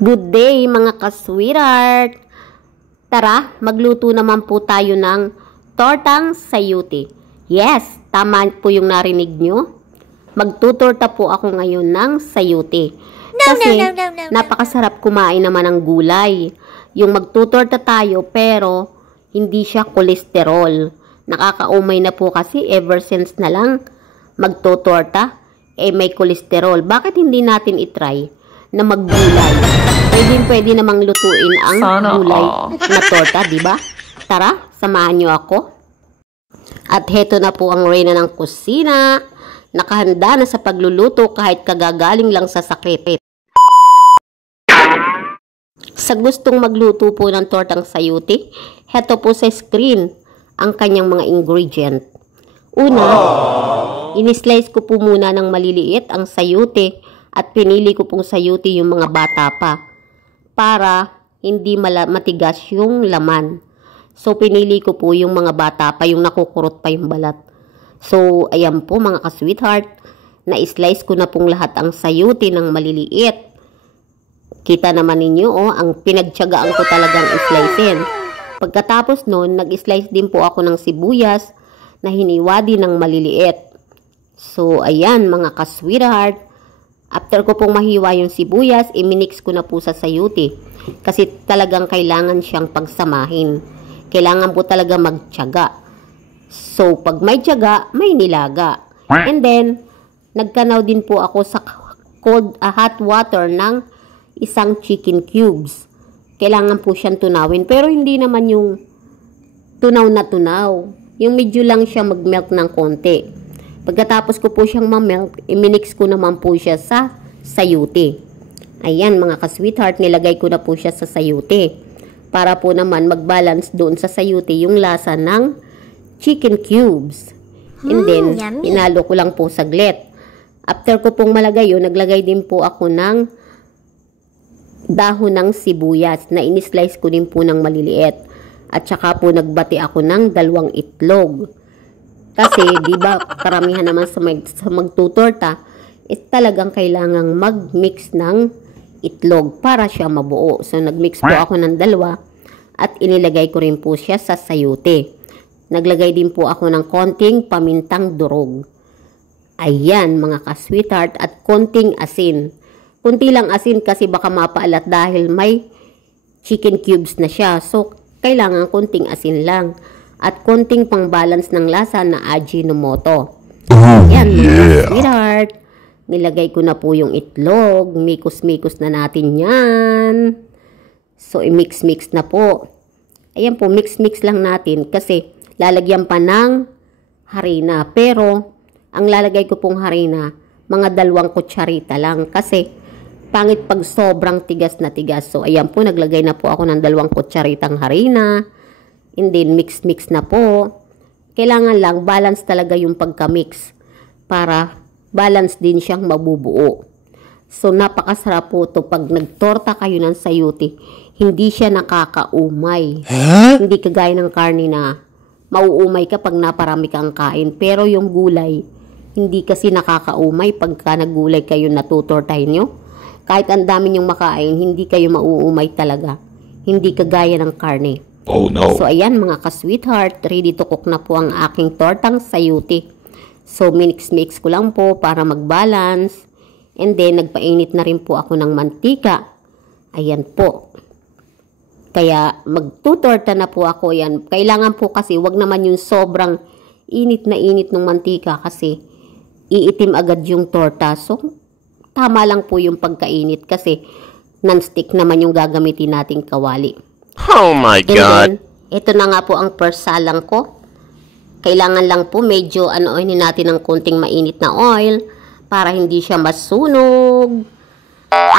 Good day mga ka-sweetheart! Tara, magluto naman po tayo ng tortang sayuti. Yes, tama po yung narinig nyo. Magtutorta po ako ngayon ng sayuti. Kasi napakasarap kumain naman ng gulay. Yung magtutorta tayo pero hindi siya kolesterol. Nakakaumay na po kasi ever since na lang magtutorta, may kolesterol. Bakit hindi natin itry na maggulay? Pwede namang lutuin ang gulay na torta, di ba? Tara, samahan nyo ako. At heto na po ang reyna ng kusina. Nakahanda na sa pagluluto kahit kagagaling lang sa sakit. Sa gustong magluto po ng tortang sayuti, heto po sa screen ang kanyang mga ingredient. Una, inislice ko po muna ng maliliit ang sayuti at pinili ko pong sayuti yung mga bata pa para hindi matigas yung laman. So, pinili ko po yung mga bata pa, yung nakukurot pa yung balat. So, ayan po mga ka-sweetheart, na-slice ko na pong lahat ang sayuti ng maliliit. Kita naman ninyo, ang pinagtiyagaan ko talagang slicein. Pagkatapos nun, nag-slice din po ako ng sibuyas na hiniwa din ng maliliit. So, ayan mga ka-sweetheart, after ko pong mahiwa yung sibuyas, iminix ko na po sa sayuti. Kasi talagang kailangan siyang pagsamahin. Kailangan po talaga magtiyaga. So, pag may tiyaga, may nilaga. And then, nagkanaw din po ako sa hot water ng isang chicken cubes. Kailangan po siyang tunawin. Pero hindi naman yung tunaw na tunaw. Yung medyo lang siya mag-melt ng konti. Pagkatapos ko po siyang ma-melt, iminix ko naman po siya sa sayuti. Ayan mga ka-sweetheart, nilagay ko na po siya sa sayuti. Para po naman mag-balance doon sa sayuti yung lasa ng chicken cubes. And then, inalo ko lang po saglit. After ko pong malagay yun, naglagay din po ako ng dahon ng sibuyas na inislice ko din po ng maliliit. At saka po nagbati ako ng 2 itlog. Kasi, di ba, karamihan naman sa magtutorta, talagang kailangang mag-mix ng itlog para siya mabuo. So, nag-mix po ako ng 2 at inilagay ko rin po siya sa sayuti. Naglagay din po ako ng konting pamintang durog. Ayan, mga ka-sweetheart, at konting asin. Kunti lang asin kasi baka mapaalat dahil may chicken cubes na siya. So, kailangan konting asin lang. At konting pang-balance ng lasa na Ajinomoto. Ayan, mga sweetheart. Nilagay ko na po yung itlog. Mikos-mikos na natin yan. So, i-mix-mix na po. Ayan po, mix-mix lang natin kasi lalagyan pa ng harina. Pero, ang lalagay ko pong harina, mga 2 kutsarita lang. Kasi, pangit pag sobrang tigas na tigas. So, ayan po, naglagay na po ako ng 2 kutsaritang harina. And then, mix-mix na po. Kailangan lang, balance talaga yung pagka-mix. Para balance din siyang mabubuo. So, napakasarap po ito pag nagtorta kayo ng sayuti. Hindi siya nakakaumay. Hindi kagaya ng karne na mauumay ka pag naparami kang kain. Pero yung gulay, hindi kasi nakakaumay pagka naggulay kayo natutortahin nyo. Kahit ang dami nyong makain, hindi kayo mauumay talaga. Hindi kagaya ng karne. Oh no. So, ayan mga ka-sweetheart, ready to cook na po ang aking tortang sayuti. So, mix-mix ko lang po para mag-balance. And then, nagpainit na rin po ako ng mantika. Ayan po. Kaya, magtutorta na po ako yan. Kailangan po kasi, wag naman yung sobrang init na init ng mantika kasi iitim agad yung torta. So, tama lang po yung pagkainit kasi non-stick naman yung gagamitin nating kawali. Oh my God! And then, ito na nga po ang persalang ko. Kailangan lang po medyo anoinin natin ng konting mainit na oil para hindi siya masunog.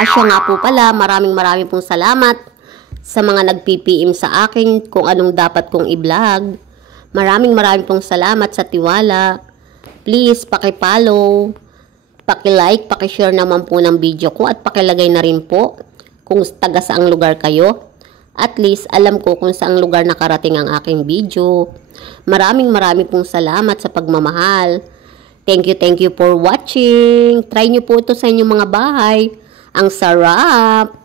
Siya nga po pala, maraming pong salamat sa mga nag-PPM sa akin kung anong dapat kong i-vlog. Maraming pong salamat sa tiwala. Please, paki-follow, paki-like, paki-share naman po ng video ko at paki-lagay na rin po kung taga saang lugar kayo. At least, alam ko kung saang lugar nakarating ang aking video. Maraming pong salamat sa pagmamahal. Thank you for watching. Try nyo po ito sa inyong mga bahay. Ang sarap!